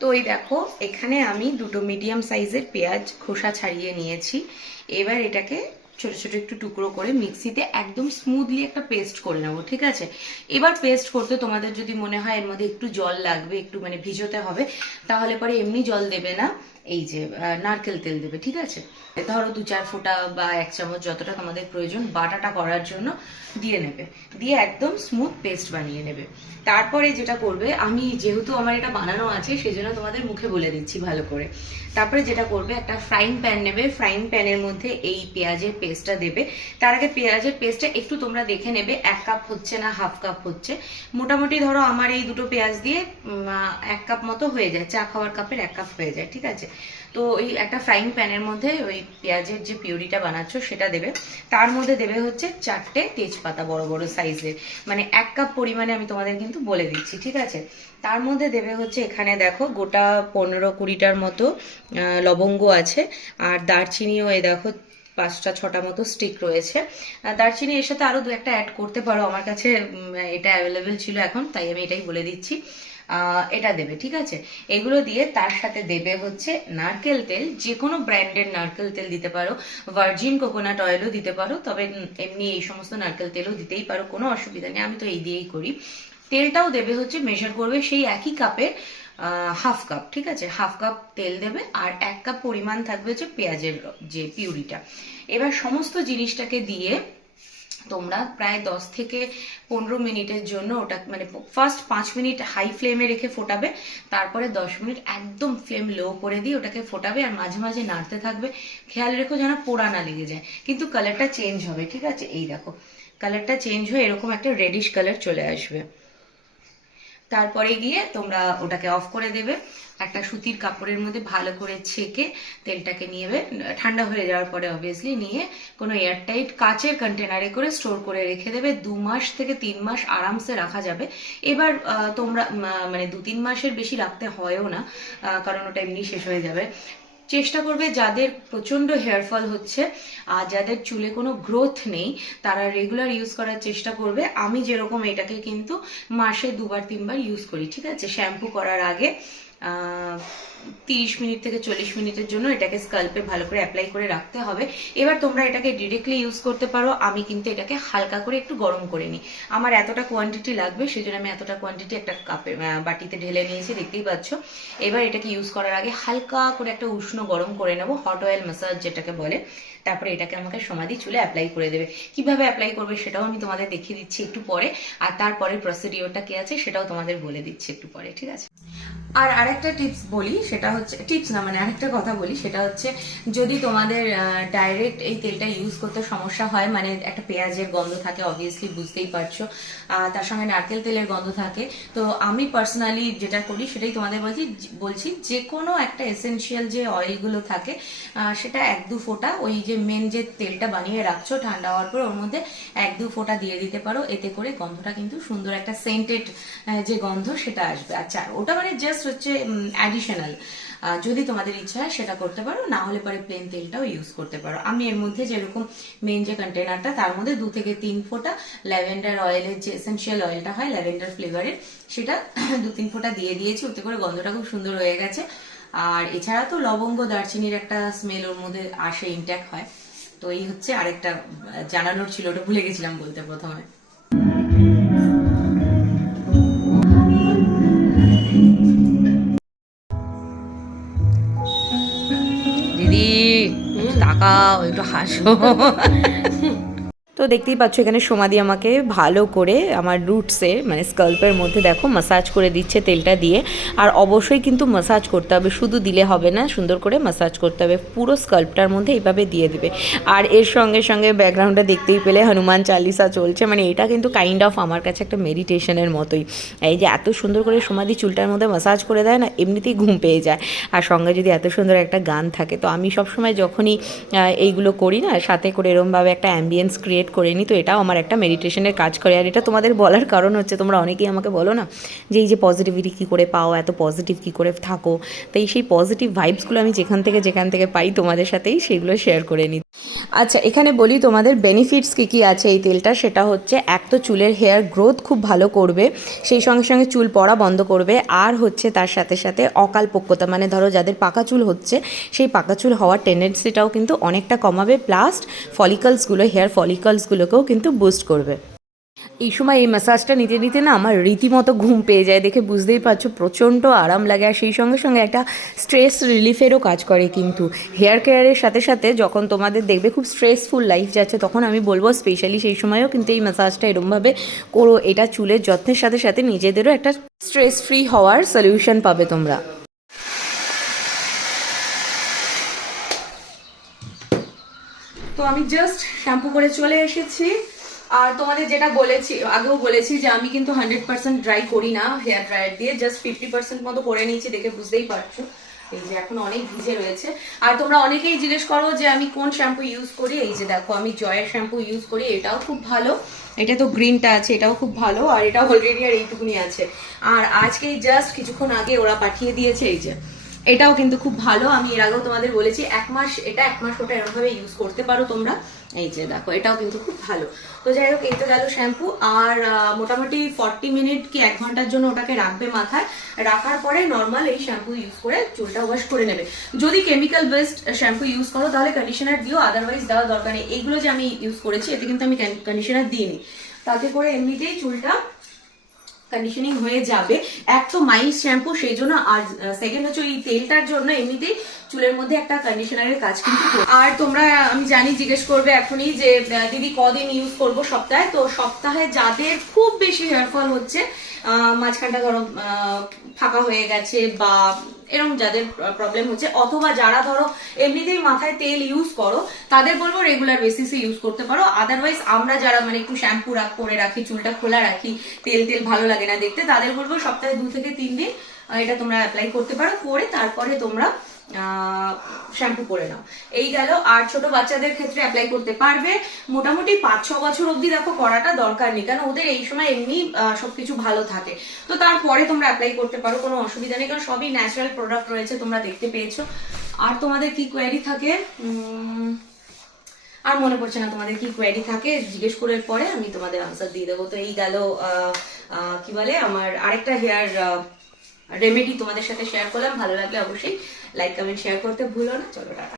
তো এই দেখো, এখানে আমি দুটো মিডিয়াম সাইজের পেঁয়াজ খোসা ছাড়িয়ে নিয়েছি। এবার এটাকে ছোট ছোট একটু টুকরো করে মিক্সিতে একদম স্মুথলি একটা পেস্ট করে নেব, ঠিক আছে? এবার পেস্ট করতে তোমাদের যদি মনে হয় এর মধ্যে একটু জল লাগবে, একটু মানে ভিজোতে হবে, তাহলে পরে এমনি জল দেবে না। এই যে নারকেল তেল দেবে, ঠিক আছে? ধরো দু চার ফোঁটা বা এক চামচ যতটা তোমাদের প্রয়োজন বাটাটা করার জন্য দিয়ে নেবে। দিয়ে একদম স্মুথ পেস্ট বানিয়ে নেবে। তারপরে যেটা করবে, আমি যেহেতু আমার এটা বানানো আছে, সেজন্য তোমাদের মুখে বলে দিচ্ছি ভালো করে। তারপরে যেটা করবে, একটা ফ্রাইং প্যান নেবে। ফ্রাইং প্যানের মধ্যে এই পেঁয়াজের পেস্টটা দেবে। তার আগে পেঁয়াজের পেস্টটা একটু তোমরা দেখে নেবে, এক কাপ হচ্ছে না হাফ কাপ হচ্ছে। মোটামুটি ধরো আমার এই দুটো পেঁয়াজ দিয়ে এক কাপ মতো হয়ে যায়, চা খাওয়ার কাপের এক কাপ হয়ে যায়, ঠিক আছে? তো ওই একটা ফ্রাইং প্যানের মধ্যে ওই পেঁয়াজের যে পিউরিটা বানাচ্ছ সেটা দেবে। তার মধ্যে দেবে হচ্ছে চারটে তেজপাতা বড় বড় সাইজের মানে এক কাপ পরিমাণে আমি তোমাদের কিন্তু বলে দিচ্ছি, ঠিক আছে? তার মধ্যে দেবে হচ্ছে এখানে দেখো গোটা পনেরো কুড়িটার মতো লবঙ্গ আছে। আর দারচিনিও এই দেখো পাঁচটা ছটা মতো স্টিক রয়েছে। দারচিনি এর সাথে আরও দু একটা অ্যাড করতে পারো। আমার কাছে এটা অ্যাভেলেবেল ছিল এখন, তাই আমি এটাই বলে দিচ্ছি। এটা দেবে, ঠিক আছে? এগুলো দিয়ে তার সাথে দেবে হচ্ছে নারকেল তেল যে কোনো ব্র্যান্ডের নারকেল তেল দিতে পারো, ভার্জিন কোকোনাট অয়েলও দিতে পারো, তবে এমনি এই সমস্ত নারকেল তেলও দিতেই পারো, কোনো অসুবিধা নেই, আমি তো এই দিয়েই করি। তেলটাও দেবে হচ্ছে মেজার করবে সেই একই কাপের হাফ কাপ ঠিক আছে? হাফ কাপ তেল দেবে, আর এক কাপ পরিমাণ থাকবে হচ্ছে পেঁয়াজের যে পিউরিটা। এবার সমস্ত জিনিসটাকে দিয়ে তোমরা প্রায় দশ থেকে পনেরো মিনিটের জন্য ওটা মানে ফার্স্ট পাঁচ মিনিট হাই ফ্লেমে রেখে ফোটাবে, তারপরে দশ মিনিট একদম ফ্লেম লো করে দিয়ে ওটাকে ফোটাবে আর মাঝে মাঝে নাড়তে থাকবে। খেয়াল রেখো যেন পোড়া না লেগে যায়। কিন্তু কালারটা চেঞ্জ হবে, ঠিক আছে? এই দেখো কালারটা চেঞ্জ হয়ে এরকম একটা রেডিশ কালার চলে আসবে। তারপরে গিয়ে তোমরা ওটাকে অফ করে দেবে। একটা সুতির কাপড়ের মধ্যে ভালো করে ছেঁকে তেলটাকে নিয়ে ঠান্ডা হয়ে যাওয়ার পরে অবভিয়াসলি নিয়ে কোনো এয়ারটাইট কাচের কন্টেনারে করে স্টোর করে রেখে দেবে। দু মাস থেকে তিন মাস আরামসে রাখা যাবে। এবার তোমরা মানে দু তিন মাসের বেশি রাখতে হয়ও না কারণ ওটা এমনি শেষ হয়ে যাবে। চেষ্টা করবে যাদের প্রচণ্ড হেয়ার ফল হচ্ছে, আর যাদের চুলে কোনো গ্রোথ নেই, তারা রেগুলার ইউজ করার চেষ্টা করবে। আমি যেরকম এটাকে কিন্তু মাসে দুবার, তিনবার ইউজ করি, ঠিক আছে? শ্যাম্পু করার আগে তিরিশ মিনিট থেকে চল্লিশ মিনিটের জন্য এটাকে স্কাল্পে ভালো করে অ্যাপ্লাই করে রাখতে হবে। এবার তোমরা এটাকে ডিরেক্টলি ইউজ করতে পারো। আমি কিন্তু এটাকে হালকা করে একটু গরম করে নিই। আমার এতটা কোয়ান্টিটি লাগবে, সেজন্য আমি এতটা কোয়ান্টিটি একটা কাপে বাটিতে ঢেলে নিয়েছি, দেখতেই পাচ্ছ। এবার এটাকে ইউজ করার আগে হালকা করে একটা উষ্ণ গরম করে নেব হট অয়েল ম্যাসাজ যেটাকে বলে। তারপরে এটাকে আমাকে সমাধি চুলে অ্যাপ্লাই করে দেবে। কীভাবে অ্যাপ্লাই করবে সেটাও আমি তোমাদের দেখিয়ে দিচ্ছি একটু পরে। আর তারপরে প্রসিডিওরটা কি আছে সেটাও তোমাদের বলে দিচ্ছি একটু পরে, ঠিক আছে? আর আরেকটা টিপস বলি সেটা হচ্ছে টিপস না মানে আরেকটা কথা বলি, সেটা হচ্ছে যদি তোমাদের ডাইরেক্ট এই তেলটা ইউজ করতে সমস্যা হয় মানে একটা পেঁয়াজের গন্ধ থাকে অবভিয়াসলি বুঝতেই পারছ তার সঙ্গে নারকেল তেলের গন্ধ থাকে, তো আমি পার্সোনালি যেটা করি, সেটাই তোমাদের বলছি বলছি যে কোনো একটা এসেনশিয়াল যে অয়েলগুলো থাকে সেটা এক দু ফোঁটা ওই যে মেন যে তেলটা বানিয়ে রাখছো, ঠান্ডা হওয়ার পর ওর মধ্যে এক দু ফোঁটা দিয়ে দিতে পারো, এতে করে গন্ধটা কিন্তু সুন্দর একটা সেন্টেড যে গন্ধ সেটা আসবে। আচ্ছা ওটা মানে জাস্ট হচ্ছে অ্যাডিশনাল যদি তোমাদের ইচ্ছা হয় সেটা করতে পারো, না হলে পরে প্লেন তেলটাও ইউজ করতে পারো। আমি এর মধ্যে যেরকম মেন যে কন্টেনারটা তার মধ্যে দু থেকে তিন ফোঁটা ল্যাভেন্ডার অয়েলের যে এসেন্সিয়াল অয়েলটা হয় ল্যাভেন্ডার ফ্লেভারের সেটা দু তিন ফোঁটা দিয়ে দিয়েছি, ওতে করে গন্ধটা খুব সুন্দর হয়ে গেছে। আর এছাড়া তো লবঙ্গ, দারচিনির একটা স্মেল ওর মধ্যে আসে ইনট্যাক হয়। তো এই হচ্ছে আরেকটা, জানানোর ছিল, ওটা ভুলে গেছিলাম বলতে প্রথমে। 大高尔夫哈说 তো দেখতেই পাচ্ছ এখানে সমাধি আমাকে ভালো করে আমার রুটসে মানে স্কাল্পের মধ্যে দেখো মাসাজ করে দিচ্ছে তেলটা দিয়ে। আর অবশ্যই কিন্তু মাসাজ করতে হবে, শুধু দিলে হবে না, সুন্দর করে মাসাজ করতে হবে। পুরো স্কাল্পটার মধ্যে এইভাবে দিয়ে দেবে। আর এর সঙ্গে সঙ্গে ব্যাকগ্রাউন্ডটা দেখতেই পেলে হনুমান চালিসা চলছে। মানে এটা কিন্তু কাইন্ড অফ আমার কাছে একটা মেডিটেশনের মতোই। এই যে এত সুন্দর করে সমাধি চুলটার মধ্যে মাসাজ করে দেয় না, এমনিতেই ঘুম পেয়ে যায়। আর সঙ্গে যদি এত সুন্দর একটা গান থাকে, তো আমি সবসময় যখনই এইগুলো করি না, সাথে করে এরমভাবে একটা অ্যাম্বিয়েন্স ক্রিয়েট করে নিই তো এটাও আমার একটা মেডিটেশনের কাজ করে। আর এটা তোমাদের বলার কারণ হচ্ছে, তোমরা অনেকেই আমাকে বলো না যে এই যে পজিটিভিটি কী করে পাও, এত পজিটিভ কী করে থাকো? তাই সেই পজিটিভ ভাইবসগুলো আমি যেখান থেকে যেখান থেকে পাই তোমাদের সাথেই সেগুলো শেয়ার করে নিই আচ্ছা এখানে বলি তোমাদের বেনিফিটস কী কী আছে এই তেলটা। সেটা হচ্ছে, এক তো চুলের হেয়ার গ্রোথ খুব ভালো করবে, সেই সঙ্গে সঙ্গে চুল পড়া বন্ধ করবে, আর হচ্ছে তার সাথে সাথে অকাল পক্কতা মানে ধরো যাদের পাকা চুল হচ্ছে, সেই পাকা চুল হওয়ার টেন্ডেন্সিটাও কিন্তু অনেকটা কমাবে প্লাস ফলিকলসগুলো হেয়ার ফলিকলসগুলোকেও কিন্তু বুস্ট করবে। এই সময় এই ম্যাসাজটা নিতে নিতে না আমার রীতিমতো ঘুম পেয়ে যায়, দেখে বুঝতেই পারছ প্রচণ্ড আরাম লাগে। আর সেই সঙ্গে সঙ্গে একটা স্ট্রেস রিলিফেরও কাজ করে কিন্তু। হেয়ার কেয়ারের সাথে সাথে যখন তোমাদের দেখবে খুব স্ট্রেসফুল লাইফ যাচ্ছে, তখন আমি বলব স্পেশালি সেই সময়ও কিন্তু এই ম্যাসাজটা এরমভাবে করো। এটা চুলের যত্নের সাথে সাথে নিজেদেরও একটা স্ট্রেস ফ্রি হওয়ার সলিউশন পাবে তোমরা। তো আমি জাস্ট শ্যাম্পু করে চলে এসেছি। আর তোমাদের যেটা বলেছি, আগেও বলেছি যে আমি কিন্তু হান্ড্রেড পার্সেন্ট ড্রাই করি না হেয়ার ড্রায়ার দিয়ে জাস্ট ফিফটি পার্সেন্ট মতো করে নিয়েছি, দেখে বুঝতেই পারছ। এই যে এখন অনেক ভিজে রয়েছে। আর তোমরা অনেকেই জিজ্ঞেস করো যে আমি কোন শ্যাম্পু ইউজ করি? এই যে দেখো, আমি জয়ের শ্যাম্পু ইউজ করি, এটাও খুব ভালো। এটা তো গ্রিনটা আছে, এটাও খুব ভালো, আর এটা অলরেডি আর এইটুকুনি আছে। আর আজকেই জাস্ট কিছুক্ষণ আগে ওরা পাঠিয়ে দিয়েছে, এই যে। এটাও কিন্তু খুব ভালো, আমি এর আগেও তোমাদের বলেছি, এক মাস, এটা এক মাস ওটা এরকমভাবে ইউজ করতে পারো তোমরা। এই যে দেখো, এটাও কিন্তু খুব ভালো। তো যাই হোক, এই তো গেল শ্যাম্পু। আর মোটামুটি ফর্টি মিনিট কি এক ঘণ্টার জন্য ওটাকে রাখবে মাথায়। রাখার পরে নর্মাল এই শ্যাম্পু ইউজ করে চুলটা ওয়াশ করে নেবে। যদি কেমিক্যাল বেসড শ্যাম্পু ইউজ করো, তাহলে কন্ডিশনার দিও আদারওয়াইজ দেওয়ার দরকার নেই। এইগুলো যে আমি ইউজ করেছি, এতে কিন্তু আমি কন্ডিশনার দিইনি। তাতে করে এমনিতেই চুলটা কন্ডিশনিং হয়ে যাবে। এক তো মাইল্ড শ্যাম্পু সেই জন্য আর সেকেন্ড হচ্ছে ওই তেলটার জন্য এমনিতেই চুলের মধ্যে একটা কন্ডিশনারের কাজ কিন্তু আর তোমরা, আমি জানি, জিজ্ঞেস করবে এখনই যে দিদি কদিন ইউজ করব সপ্তাহে? তো সপ্তাহে যাদের খুব বেশি হেয়ার ফল হচ্ছে মাঝখানটা ধরো ফাঁকা হয়ে গেছে বা এরকম যাদের প্রবলেম হচ্ছে, অথবা যারা ধরো এমনিতেই মাথায় তেল ইউজ করো, তাদের বলব রেগুলার বেসিসে ইউজ করতে পারো। আদারওয়াইজ আমরা যারা মানে একটু শ্যাম্পু রাখ করে রাখি, চুলটা খোলা রাখি, তেল তেল ভালো লাগে না দেখতে, তাদের বলব সপ্তাহে দু থেকে তিন দিন এটা তোমরা অ্যাপ্লাই করতে পারো, করে তারপরে তোমরা শ্যাম্পু করে নাও। এই গেল, আর ছোট বাচ্চাদের ক্ষেত্রে অ্যাপ্লাই করতে পারবে। মোটামুটি পাঁচ, ছ বছর অবধি দেখো করাটা দরকার নেই, কারণ ওদের এই সময় এমনি সবকিছু ভালো থাকে। তো তারপরে তোমরা অ্যাপ্লাই করতে পারো, কোনো অসুবিধা নেই, কারণ সবই ন্যাচারাল প্রোডাক্ট রয়েছে, তোমরা দেখতে পেয়েছ। আর তোমাদের কি কোয়ারি থাকে? আর মনে পড়ছে না তোমাদের কি কোয়ারি থাকে? জিজ্ঞেস করার পরে আমি তোমাদের আনসার দিয়ে দেবো। তো এই গেল কি বলে? আমার আরেকটা হেয়ার রেমেডি তোমাদের সাথে শেয়ার করলাম, ভালো লাগলে অবশ্যই লাইক কমেন্ট শেয়ার করতে ভুলো না চলো টাটা।